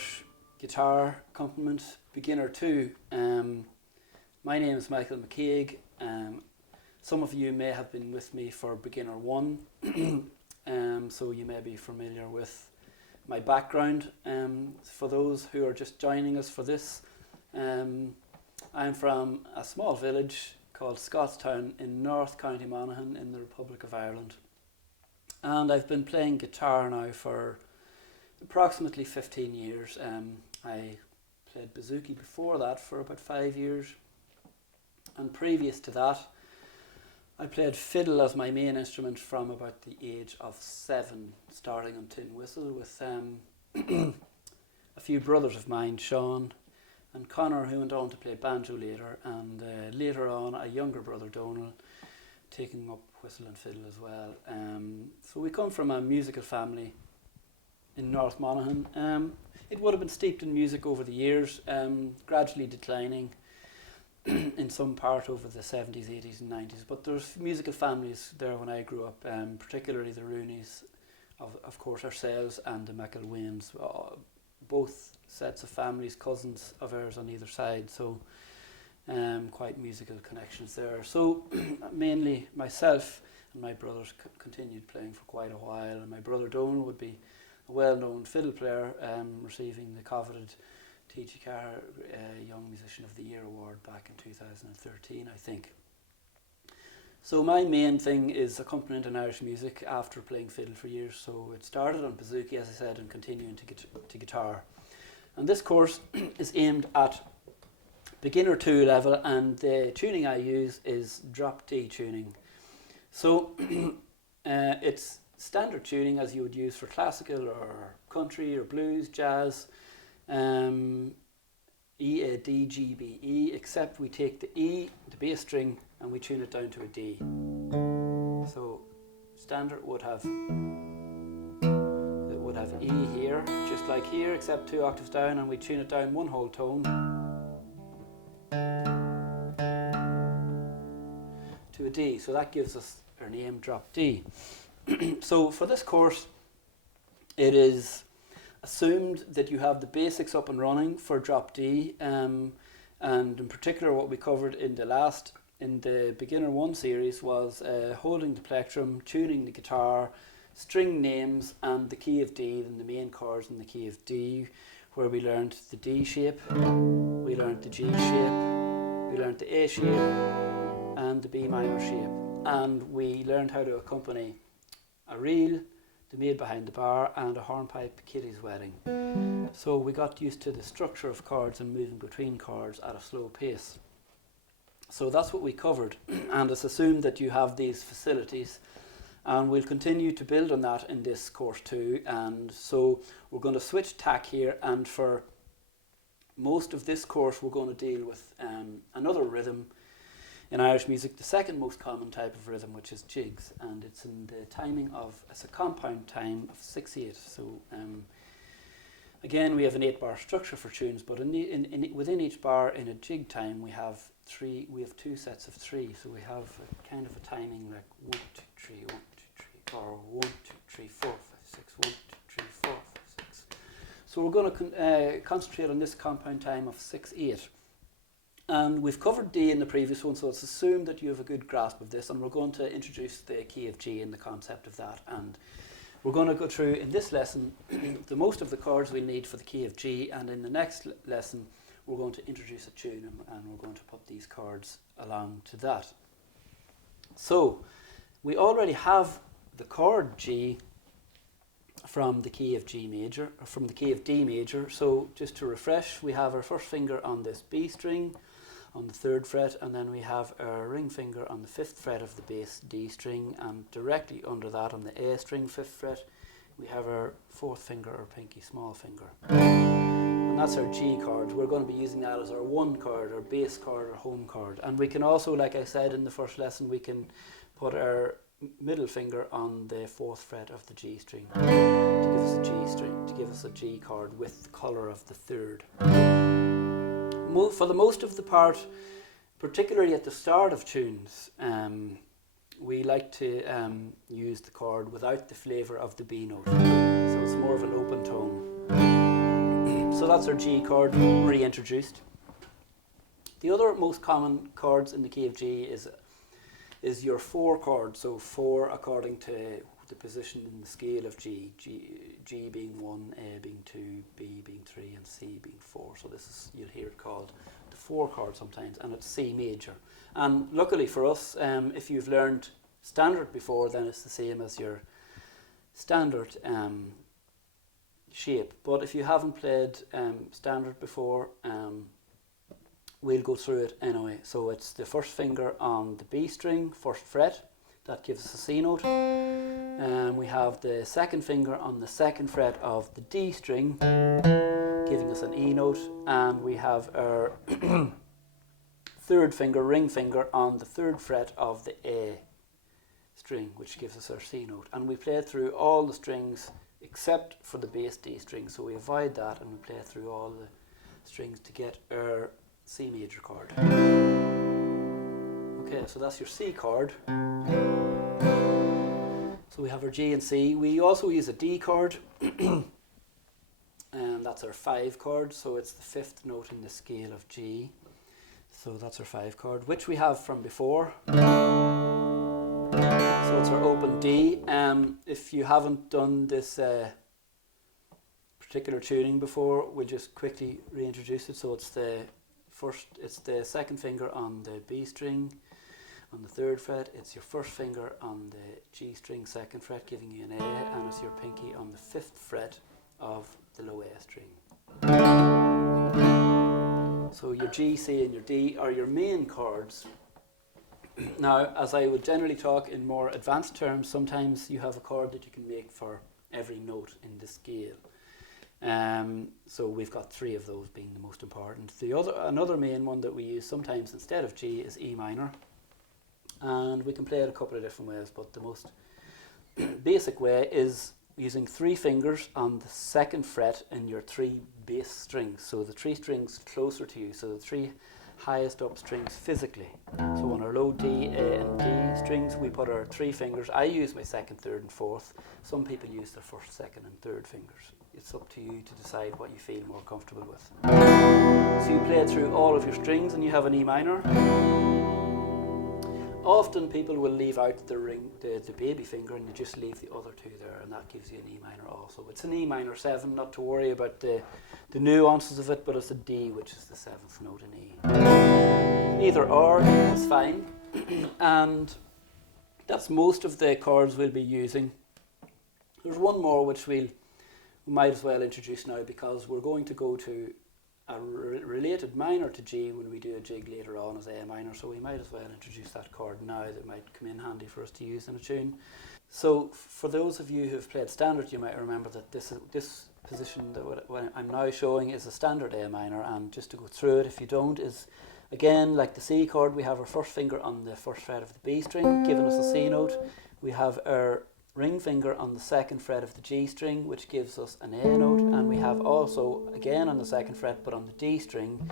Irish guitar accompaniment, beginner 2. My name is Michael McCague. Some of you may have been with me for beginner 1, so you may be familiar with my background. For those who are just joining us for this, I'm from a small village called Scottstown in North County Monaghan in the Republic of Ireland. And I've been playing guitar now for approximately 15 years. I played bouzouki before that for about 5 years. And previous to that, I played fiddle as my main instrument from about the age of 7, starting on tin whistle with a few brothers of mine, Sean and Connor, who went on to play banjo later, and later on a younger brother, Donal, taking up whistle and fiddle as well. So we come from a musical family in North Monaghan. It would have been steeped in music over the years, gradually declining in some part over the 70s, 80s and 90s. But there's musical families there when I grew up, particularly the Rooneys, of course ourselves, and the McElwains, both sets of families, cousins of ours on either side. So quite musical connections there. So mainly myself and my brothers continued playing for quite a while, and my brother Donal would be a well-known fiddle player, receiving the coveted T.G. Carr Young Musician of the Year award back in 2013, I think. So my main thing is accompaniment in Irish music after playing fiddle for years. So it started on bouzouki, as I said, and continuing to guitar. And this course is aimed at beginner 2 level, and the tuning I use is drop D tuning. So it's standard tuning as you would use for classical or country or blues, jazz, E, A, D, G, B, E, except we take the E, the bass string, and we tune it down to a D. So standard would have E here, just like here, except 2 octaves down, and we tune it down 1 whole tone to a D. So that gives us our name, drop D. So for this course, it is assumed that you have the basics up and running for drop D, and in particular what we covered in the beginner 1 series was holding the plectrum, tuning the guitar, string names, and the key of D, and the main chords in the key of D, where we learned the D shape, we learned the G shape, we learned the A shape, and the B minor shape, and we learned how to accompany a reel, the maid behind the bar, and a hornpipe, Kitty's Wedding. So we got used to the structure of chords and moving between chords at a slow pace. So that's what we covered, and it's assumed that you have these facilities, and we'll continue to build on that in this course too. And so we're going to switch tack here, and for most of this course we're going to deal with another rhythm in Irish music, the second most common type of rhythm, which is jigs, and it's in the timing of, it's a compound time of 6/8. So again, we have an 8-bar structure for tunes, but within each bar in a jig time we have 2 sets of 3. So we have a kind of a timing like 1, 2, 3, 1, 2, 3, or 1, 2, 3, 4, 5, 6, 1, 2, 3, 4, 5, 6. So we're going to concentrate on this compound time of 6/8. And we've covered D in the previous one, so it's assumed that you have a good grasp of this, and we're going to introduce the key of G and the concept of that. And we're going to go through in this lesson the most of the chords we need for the key of G, and in the next lesson we're going to introduce a tune, and we're going to put these chords along to that. So we already have the chord G from the key of G major, or from the key of D major. So just to refresh, we have our first finger on this B string on the 3rd fret, and then we have our ring finger on the 5th fret of the bass D string, and directly under that on the A string 5th fret we have our 4th finger, or pinky small finger, and that's our G chord. We're going to be using that as our 1 chord, our bass chord, or home chord. And we can also, like I said in the first lesson, we can put our middle finger on the 4th fret of the G string to give us a G string, to give us a G chord with the colour of the 3rd. For the most of the part, particularly at the start of tunes, we like to use the chord without the flavour of the B note, so it's more of an open tone. So that's our G chord reintroduced. The other most common chords in the key of G is your 4 chord. So 4 according to the position in the scale of G. G being 1, A being 2, B being 3, and C being 4. So this is, you'll hear it called the 4 chord sometimes, and it's C major. And luckily for us, if you've learned standard before, then it's the same as your standard shape. But if you haven't played standard before, we'll go through it anyway. So it's the first finger on the B string, first fret, that gives us a C note. We have the second finger on the second fret of the D string, giving us an E note. And we have our third finger, ring finger, on the third fret of the A string, which gives us our C note. And we play through all the strings except for the bass D string, so we avoid that and we play through all the strings to get our C major chord. Okay, so that's your C chord. So we have our G and C. We also use a D chord, and that's our 5 chord, so it's the 5th note in the scale of G. So that's our 5 chord, which we have from before. So it's our open D. If you haven't done this particular tuning before, we'll just quickly reintroduce it. So it's the second finger on the B string on the 3rd fret. It's your first finger on the G string 2nd fret, giving you an A, and it's your pinky on the 5th fret of the low A string. So your G, C, and your D are your main chords. Now, as I would generally talk in more advanced terms, sometimes you have a chord that you can make for every note in the scale. So we've got 3 of those being the most important. Another main one that we use sometimes instead of G is E minor. And we can play it a couple of different ways, but the most basic way is using 3 fingers on the 2nd fret in your 3 bass strings. So the 3 strings closer to you, so the 3 highest up strings physically. So on our low D, A and D strings, we put our 3 fingers. I use my 2nd, 3rd and 4th. Some people use their 1st, 2nd and 3rd fingers. It's up to you to decide what you feel more comfortable with. So you play through all of your strings and you have an E minor. Often people will leave out the baby finger and you just leave the other 2 there, and that gives you an E minor also. It's an E minor 7, not to worry about the nuances of it, but it's a D, which is the 7th note in E. Either or is fine, and that's most of the chords we'll be using. There's one more which we might as well introduce now, because we're going to go to a related minor to G when we do a jig later on as A minor, so we might as well introduce that chord now. That might come in handy for us to use in a tune. So for those of you who have played standard, you might remember that this position that what I'm now showing is a standard A minor, and just to go through it if you don't, is again like the C chord. We have our first finger on the 1st fret of the B string, giving us a C note. We have our ring finger on the 2nd fret of the G string, which gives us an A note, and we have also, again on the 2nd fret but on the D string,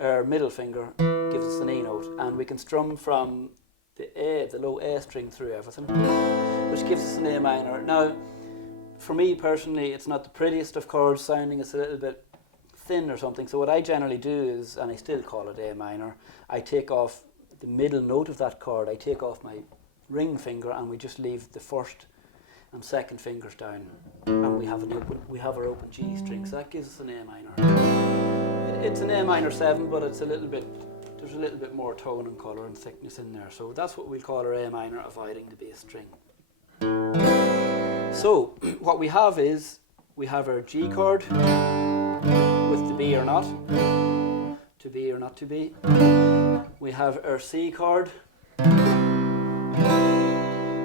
our middle finger gives us an E note, and we can strum from the low A string through everything, which gives us an A minor. Now, for me personally, it's not the prettiest of chords sounding, it's a little bit thin or something, so what I generally do is, and I still call it A minor, I take off the middle note of that chord, I take off my ring finger and we just leave the 1st and 2nd fingers down, and we have our open G string, so that gives us an A minor. It's an A minor 7, but there's a little bit more tone and colour and thickness in there, so that's what we'll call our A minor, avoiding the bass string. So what we have is, we have our G chord with the B or not, to be or not to be. We have our C chord.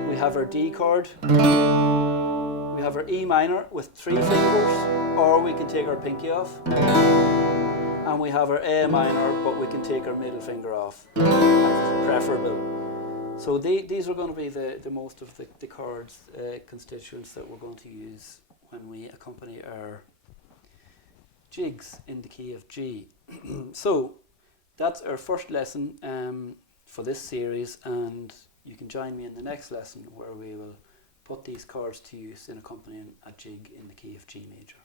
We have our D chord. We have our E minor with 3 fingers, or we can take our pinky off. And we have our A minor, but we can take our middle finger off, as preferable. So these are going to be the most of the chords constituents that we're going to use when we accompany our jigs in the key of G. So that's our first lesson for this series, and you can join me in the next lesson where we will put these chords to use in accompanying a jig in the key of G major.